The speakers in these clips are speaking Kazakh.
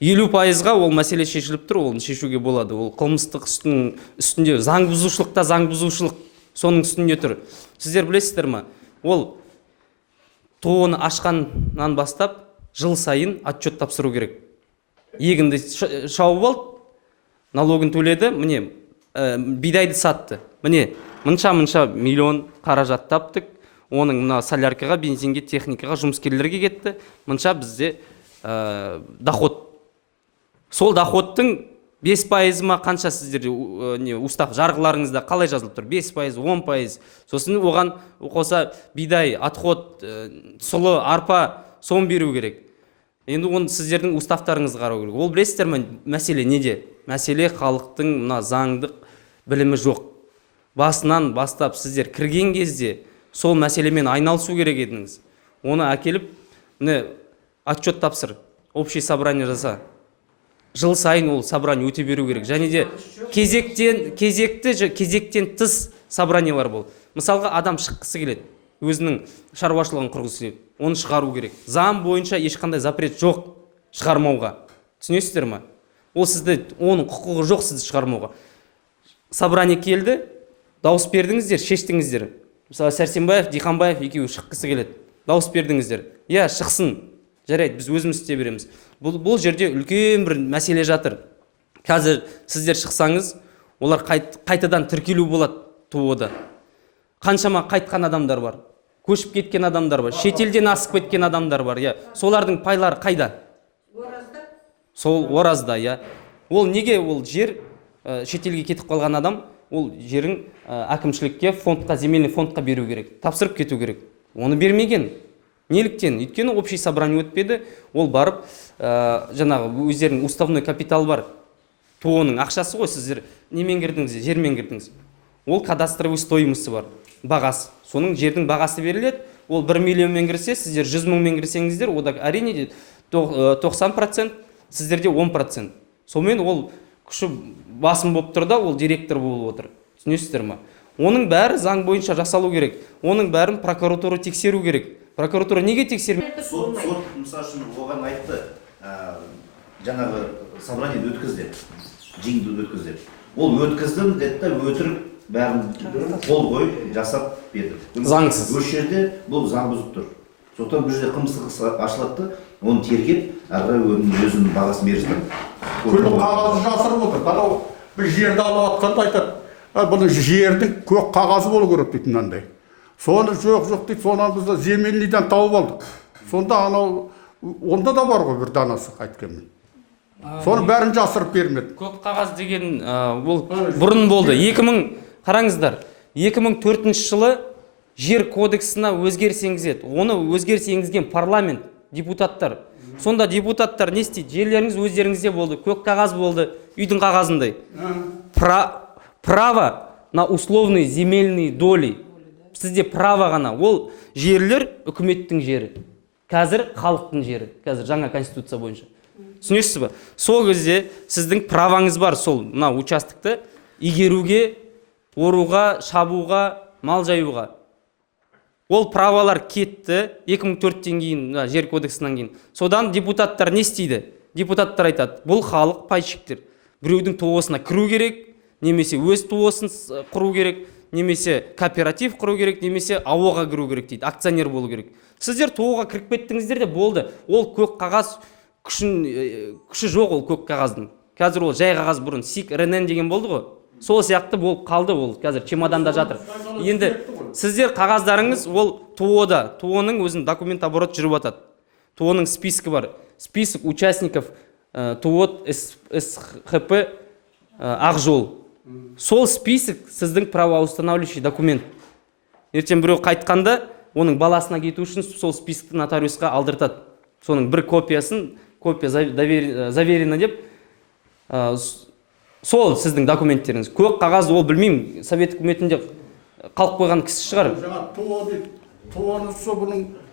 50%-ға ол мәселе шешіліп тұр, оны шешуге болады. Ол қылмыстық үстінде заң бұзушылықта заң бұзушылық соның үстінде тұр. Сіздер білесіздер ма? Ол ТО-ны ашқаннан бастап жыл сайын отчет тапсыру керек. Егінді шауып алды, налогын төледі, міне бидайды сатты. Міне мынша миллион қаражат таптық. Оның мына соляркаға, бензинге, техникаға, жұмыскерлерге кетті. Мынша бізде доход. Сол доходтың 5% ма қанша сіздерде устав жарғыларыңызда қалай жазылып тұр? 5%, 10%. Сосын оған қоса бидай, отход, сұлы, арпа сон беру керек. Енді оны сіздердің уставтарыңызға қарау керек. Ол білесіздер ме, мәселе неде? Мәселе халықтың мына заңдық білімі жоқ. Басынан бастап сіздер кірген кезде сол мәселемен айналысу керек едіңіз. Оны әкеліп, отчет тапсыр, общий собрание жаса. Жыл сайын ол собрание өте беру керек. Және де кезектен тыс собраниялар бол. Мысалға адам шыққысы келеді, өзінің шаруашылығын құрғысы келеді, оны шығару керек. Заң бойынша ешқандай запрет жоқ шығармауға. Түсінесіздер ме? Ол сізді, оның құқығы жоқ сізді шығармауға. Собрание келді, дауыс бердіңіздер, шештіңіздер. Мысалы, Сәрсенбаев, Диханбаев екеуі шыққысы келеді. Дауыс бердіңіздер. Я, шықсын. Жарайды, біз өзіміз істей береміз. Бұл жерде үлкен бір мәселе жатыр. Қазір сіздер шықсаңыз, олар қайтадан тіркелу болады ТО-да. Қаншама қайтқан адамдар бар, көшіп кеткен адамдар бар, шетелден асып кеткен адамдар бар. Солардың пайлары қайда? Оразда. Сол Оразда, Ол неге ол жер шетелге кетіп қалған адам, ол жерін әкімшілікке, фондқа, земельный фондқа беру керек, тапсырып кету керек. Оны бермеген. Неліктен? Өйткені общий собрание өтпеді, ол барып, жаңағы өздерінің уставной капитал бар. ТО-ның ақшасы ғой, сіздер немен кірдіңіз, жермен кірдіңіз. Ол кадастровый стоимості бар, бағасы. Соның жердің бағасы беріледі. Ол 1 миллионмен кірсе, сіздер 100 мыңмен кірсеңіздер, ода әрине 90%, сіздерде 10%. Сонымен ол күші басым болып тұр да, ол директор болып отыр. Түсінесіздер ма? Оның бәрі заң бойынша жасалу керек. Оның бәрін прокуратура тексеру керек. Прокуратура неге тексермейді? Сот, мысалы үшін, оған айтты, жаңағы собраниеді өткізді, жиынды өткізді. Ол өткіздім, деді, өтірік бәрін қол қой жасап берді. Заңсыз. Өз жерде бұл заң бұзып тұр. Сондықтан бұл жерде қылмыстық іс ашылады, оны тергеп, өзінің бағасын берсін. Күлі қағазы жасырып отыр. Анау бір жерді алып атқанда айтады, бұның жердің көк қағазы болу керек дейді мынандай. Соны жоқ дейді, сонан бізді земельныйдан тауып алдық. Сонда анау, онда да бар ғой бір данасы қайткенмен. Соны бәрін жасырып бермеді. Көк қағаз деген ол бұрын болды. 2000, қараңыздар, 2004 жылы жер кодексына өзгеріс енгізеді. Оны өзгеріс енгізген парламент, депутаттар. Сонда депутаттар не істейді? Жерлеріңіз өздеріңізде болды, көк қағаз болды, үйдің қағазындай. Право на условные земельные доли. Сізде право ғана. Ол жерлер үкіметтің жері. Қазір халықтың жері. Қазір жаңа конституция бойынша. Түсінесіз ба? Сол кезде сіздің праваңыз бар, сол мына участокты игеруге, оруға, шабуға, мал жаюға. Ол правалар кетті 2004-тен кейін, жер кодексінен кейін. Содан депутаттар не істейді? Депутаттар айтады, бұл халық пайщиктер. Біреудің ТО-сына кіру керек, немесе өз ТО-сын құру керек, немесе кооператив құру керек, немесе АО-ға кіру керек дейді, акционер болу керек. Сіздер ТО-ға кіріп кеттіңіздер де болды. Ол көк қағаз күші жоқ, ол көк қағаздың. Қазір ол жай қағаз бұрын СИК РНН деген болды ғой. Сол сияқты болып қалды, ол қазір чемоданда жатыр. Енді сіздер қағаздарыңыз ол ТО-да, ТО-ның өзінің документ оборот жүріп атады. ТО-ның спискі бар. Список участников ТО СХП Ақжол. Сол список сіздің правоустанавливающий документ. Ертең біреу қайтқанда, оның баласына кету үшін сол спискті нотариусқа алдыртады. Соның бір копия заверено деп, сол сіздің документтеріңіз. Көк қағаз, ол білмеймін, совет үкіметінде қалып қойған кісі шығар.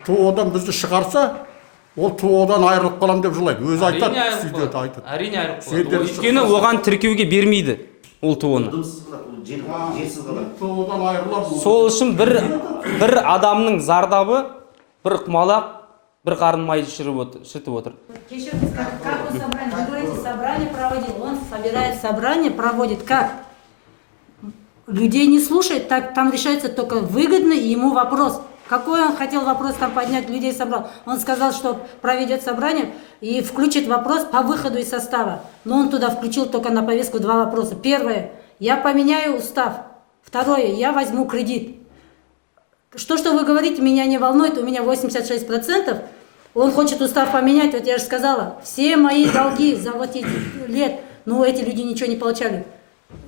ТО-дан бізді шығарса, ол ТО-дан айырылып қалам деп жылайды. Өзі айтады. Әрине айырылып қалады. Өйткені оған тіркеуге бермейді ол ТО-ны. Сол үшін бір адамның зардабы, бір құмалақ, бір қарын майды шіртіп отыр. Кешіріңіз, как он собрание? Вы говорите, собрание проводил. Он собирает собрание, проводит как? Людей не слушает, так там решается только выгодный ему вопрос. Какой он хотел вопрос там поднять, людей собрал. Он сказал, что проведет собрание и включит вопрос по выходу из состава. Но он туда включил только на повестку 2 вопроса. Первое, я поменяю устав. Второе, я возьму кредит. Что вы говорите, меня не волнует, у меня 86%. Он хочет устав поменять, вот я же сказала, все мои долги за вот эти лет, но эти люди ничего не получали.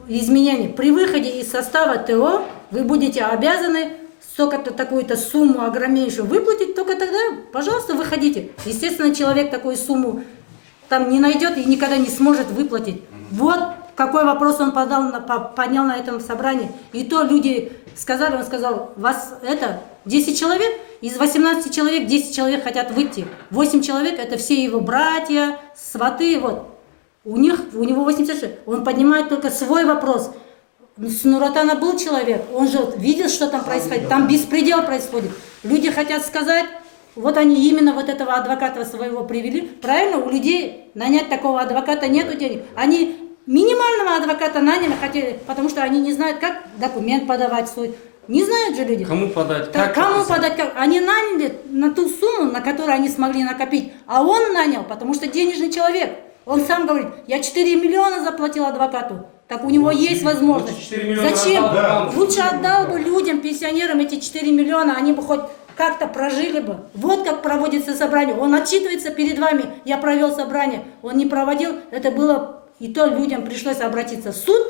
Изменения. При выходе из состава ТО вы будете обязаны столько-то такую-то сумму огромнейшую выплатить, только тогда, пожалуйста, выходите. Естественно, человек такую сумму там не найдет и никогда не сможет выплатить. Вот какой вопрос он поднял на этом собрании. И то люди сказали, он сказал, вас это 10 человек, из 18 человек 10 человек хотят выйти. 8 человек это все его братья, сваты, вот. У него 86. Он поднимает только свой вопрос. С Нуратана был человек, он же видел, что там происходит. Там беспредел происходит. Люди хотят сказать, вот они именно вот этого адвоката своего привели. Правильно, у людей нанять такого адвоката нету денег. Они минимального адвоката наняли, хотели, потому что они не знают, как документ подавать свой. Не знают же люди. Кому подать? Кому подать? Как? Они наняли на ту сумму, на которую они смогли накопить. А он нанял, потому что денежный человек. Он сам говорит, я 4 миллиона заплатил адвокату. Так у него есть возможность. Зачем? Лучше отдал бы людям, пенсионерам эти 4 миллиона, они бы хоть как-то прожили бы. Вот как проводится собрание. Он отчитывается перед вами, я провел собрание. Он не проводил, это было, и то людям пришлось обратиться в суд.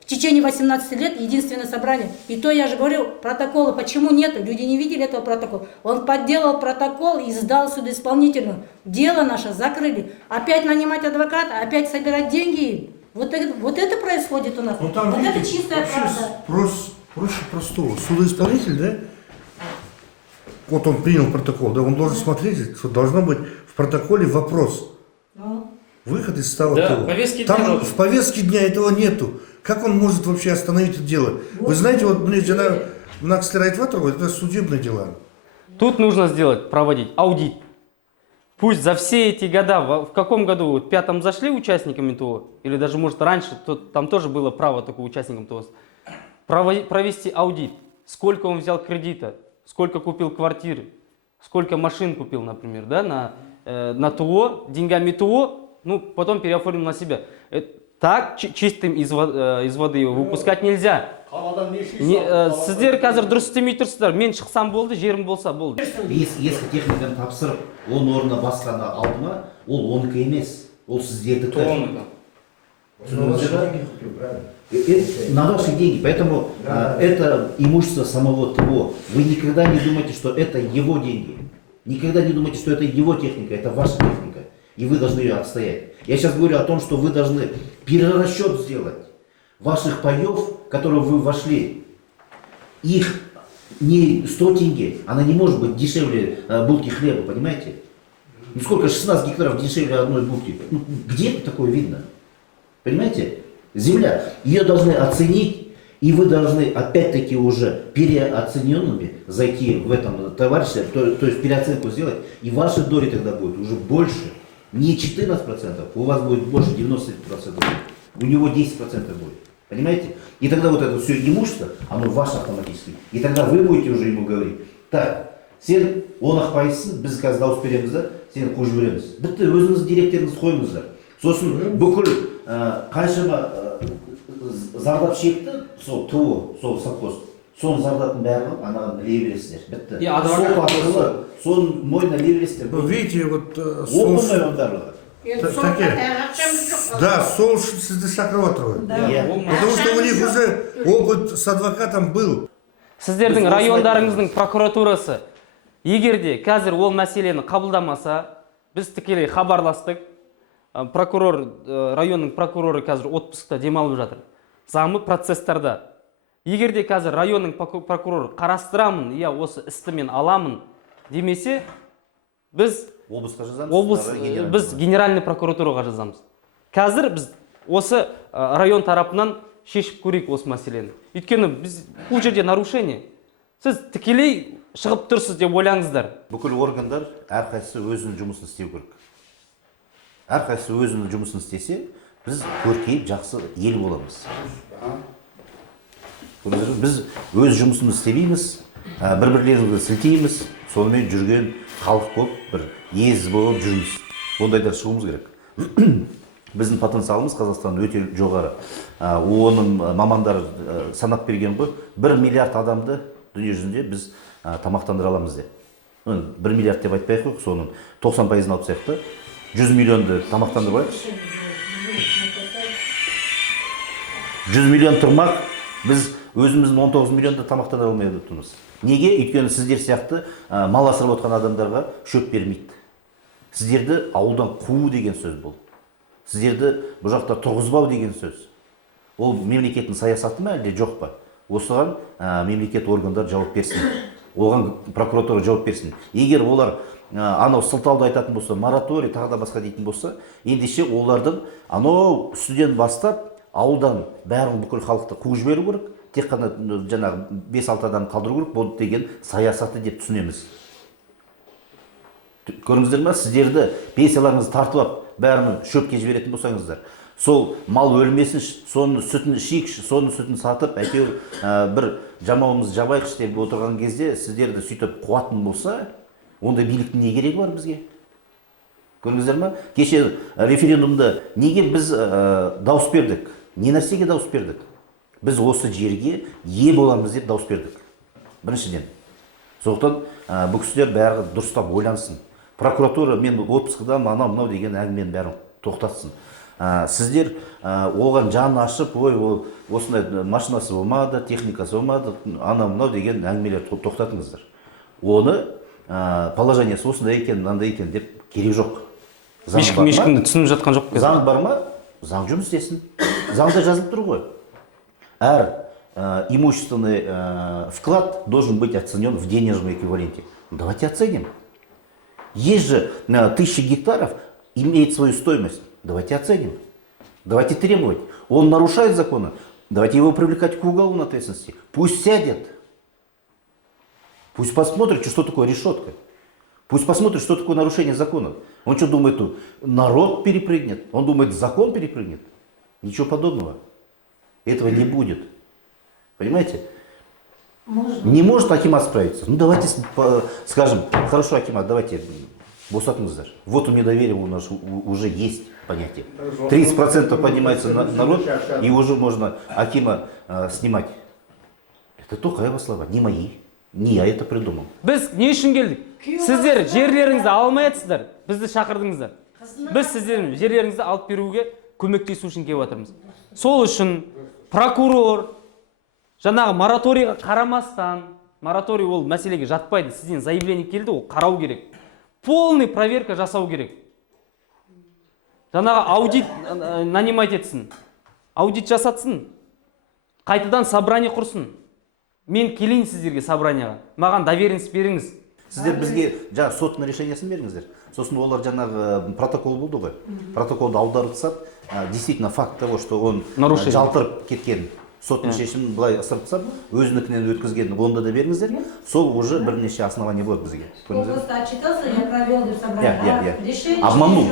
В течение 18 лет единственное собрание. И то я же говорю, протокола почему нету? Люди не видели этого протокола. Он подделал протокол и сдал судоисполнительную. Дело наше закрыли. Опять нанимать адвоката, опять собирать деньги. Вот это происходит у нас. Ну, там, вот видите, это чистая правда. Проще простого. Судоисполнитель, да? Вот он принял протокол, да, он должен смотреть, что должно быть в протоколе вопрос. Ну. Выход из состава Да, ТО. повестки дня Там должен. в повестке дня этого нету. Как он может вообще остановить это дело? Вы знаете, вот мне жена Накслерайтватова, это судебные дела. Тут нужно проводить аудит. Пусть за все эти года, в каком году, в 5-м зашли участниками ТО, или даже может раньше, там тоже было право такого участникам ТО, провести аудит. Сколько он взял кредита, сколько купил квартиры, сколько машин купил, например, да, на ТО, деньгами ТО, ну, потом переоформил на себя. Так чистым из воды его выпускать нельзя. Сіздер қазір дұрыс істемей тұрсыздар. Мен шықсам болды, жерім болса болды. Ескі техниканы тапсырып, оның орнына басқаны алды ма, ол оныкі емес, ол сіздердікі. На ваши деньги. Поэтому это имущество самого ТО. Вы никогда не думайте, что это его деньги. Никогда не думайте, что это его техника, это ваша техника. И вы должны ее отстоять. Я сейчас говорю о том, что вы должны перерасчет сделать ваших паев, в которые вы вошли. Их не 100 тенге, она не может быть дешевле булки хлеба, понимаете? Ну сколько, 16 гектаров дешевле одной булки? Ну, где такое видно? Понимаете? Земля. Ее должны оценить, и вы должны опять-таки уже переоцененными зайти в этом товариществе, то есть переоценку сделать, и ваши доли тогда будет уже больше. Не 14%, у вас будет больше 90%, у него 10% будет. Понимаете? И тогда вот это все имущество, оно ваше автоматически. И тогда вы будете уже ему говорить, так, сен он ақпайсың, біз қазір дауыс береміз да, сені қуып жібереміз. Бітті, өзіңіз директорыңыз қойыңыздар. Сосын бүкіл қаншама зардап шекті, сол ТО, сол совхоз, соның зардабын бәрін анаған іле бересіздер. Бітті. Сот арқылы соның мойнына іле бересіздер. Вы видите, вот Оңдай оның барлығы. да, сол сізді шақырып отыр. Потому что у них уже опыт с адвокатом был. Сіздердің райондарыңыздың прокуратурасы, егер де қазір ол мәселені қабылдамаса, біз тікелей хабарластық, районның прокуроры қазір отпускта демалып жатыр. Заңы процесстарда. Егер де қазір районның прокуроры қарастырамын, иә осы істі мен аламын демесе, біз біз генеральный прокуратураға жазамыз. Қазір біз осы район тарапынан шешіп көрейік осы мәселені. Өйткені біз бұл жерде нарушение. сіз тікелей шығып тұрсыз деп ойлаңыздар. Бүкіл органдар әрқайсысы өзінің жұмысын істеу керек. Әрқайсысы өзінің жұмысын істесе, біз көркейіп жақсы ел боламыз. Біз өз жұмысымызды істемейміз, бір-бірлерімізді сілтейміз, сонымен жүрген халық болып, бір ез болып жүрміз. Ондайдан шығуымыз керек. Біздің потенциалымыз Қазақстан өте жоғары. Оның мамандар санап берген ғой, 1 миллиард адамды дүние жүзінде біз тамақтандыра аламыз деп. 1 миллиард деп айтпай қойық, соның 90%-ын алып сияқты 100 миллионды тамақтандырып алайық. 100 миллион тұрмақ, біз өзіміздің 19 миллионды тамақтандыра алмай отырмыз. Неге? Өйткені сіздер сияқты мал асырап отқан адамдарға шөп бермейді. Сіздерді ауылдан қуу деген сөз бұл. Сіздерді бұл жақта тұрғызбау деген сөз. Ол мемлекеттің саясаты ма әлде жоқ па? Осыған мемлекет органдар жауап берсін. Оған прокуратура жауап берсін. Егер олар анау сылтауды айтатын болса, мораторий тағы да басқа дейтін болса, ендеше олардың анау үстіден бастап ауылдан бәрін бүкіл халықты қуып жіберу керек. Тек қана жаңағы 5-6 адам қалдыру керек. Бұл деген саясаты деп түсінеміз. Көріңіздер ме, сіздерді пенсияларыңызды тартып алып, бәрін шөпке жіберетін болсаңыздар, сол мал өлмесін, соның сүтін ішейікші, соның сүтін сатып, әйтеуір бір жамауымыз жабайықшы деп отырған кезде, сіздерді сөйтіп қуатын болса, онда биліктің не керегі бар бізге? Көріңіздер ме? Кеше референдумда неге біз дауыс бердік? Не нәрсеге дауыс бердік? Біз осы жерге ие боламыз деп дауыс бердік. Біріншіден. Сондықтан бұл кісілер бәрі дұрыстап ойлансын. Прокуратура мен отпускыдан анау-мынау деген әңгімені бәрін тоқтатсын. Сіздер оған жан ашып, осындай машинасы болмады, техникасы болмады, анау-мынау деген әңгімелер тоқтатыңыздар. Оны положениесі осындай екен, мынандай екен деп керек жоқ. Ешкімді түсініп жатқан жоқ. Заң бар ма? Заң жұмыс істесін. Заңда жазылып тұр ғой. Әр имущественный вклад должен быть оценен в денежном эквиваленте. Давайте оценим. Есть же 1000 гектаров, имеет свою стоимость. Давайте оценим. Давайте требовать. Он нарушает законы. Давайте его привлекать к уголовной ответственности. Пусть сядет. Пусть посмотрит, что такое решетка. Пусть посмотрит, что такое нарушение закона. Он что думает, народ перепрыгнет? Он думает, закон перепрыгнет? Ничего подобного. Этого не будет. Понимаете? Не может Акимат справиться. Ну давайте скажем, хорошо, Акимат, давайте босатыңыздар. Вот у недоверия у нас уже есть понятие. 30% поднимается народ, и уже можно Акима снимать. Это только его слова, не мои. Не я это придумал. Біз не үшін келдік? Сіздер жерлеріңізді алмай жатсыздар, бізді шақырдыңыздар. Біз сіздердің жерлеріңізді алып беруге көмектесу үшін келіп жатырмыз. Сол үшін прокурор жаңағы мораторийға қарамастан, мораторий ол мәселеге жатпайды, сізден заявление келді, ол қарау керек. Полный проверка жасау керек. Жаңағы аудит нанимать етсін, аудит жасатсын, қайтадан собрание құрсын. Мен келейін сіздерге собранияға, маған доверенность беріңіз. Сіздер бізге жаңағы соттың решениесін беріңіздер. Сосын олар жаңағы протокол болды ғой. Протоколды аударылса, действительно факт того, что он жалтырып кеткен. Соттың шешімін былай ысырып тастап, өзінікінен өткізген, онда да беріңіздер. Сол уже бірнеше основание болады бізге. Просто отчитался, я провел собрание. Обманул.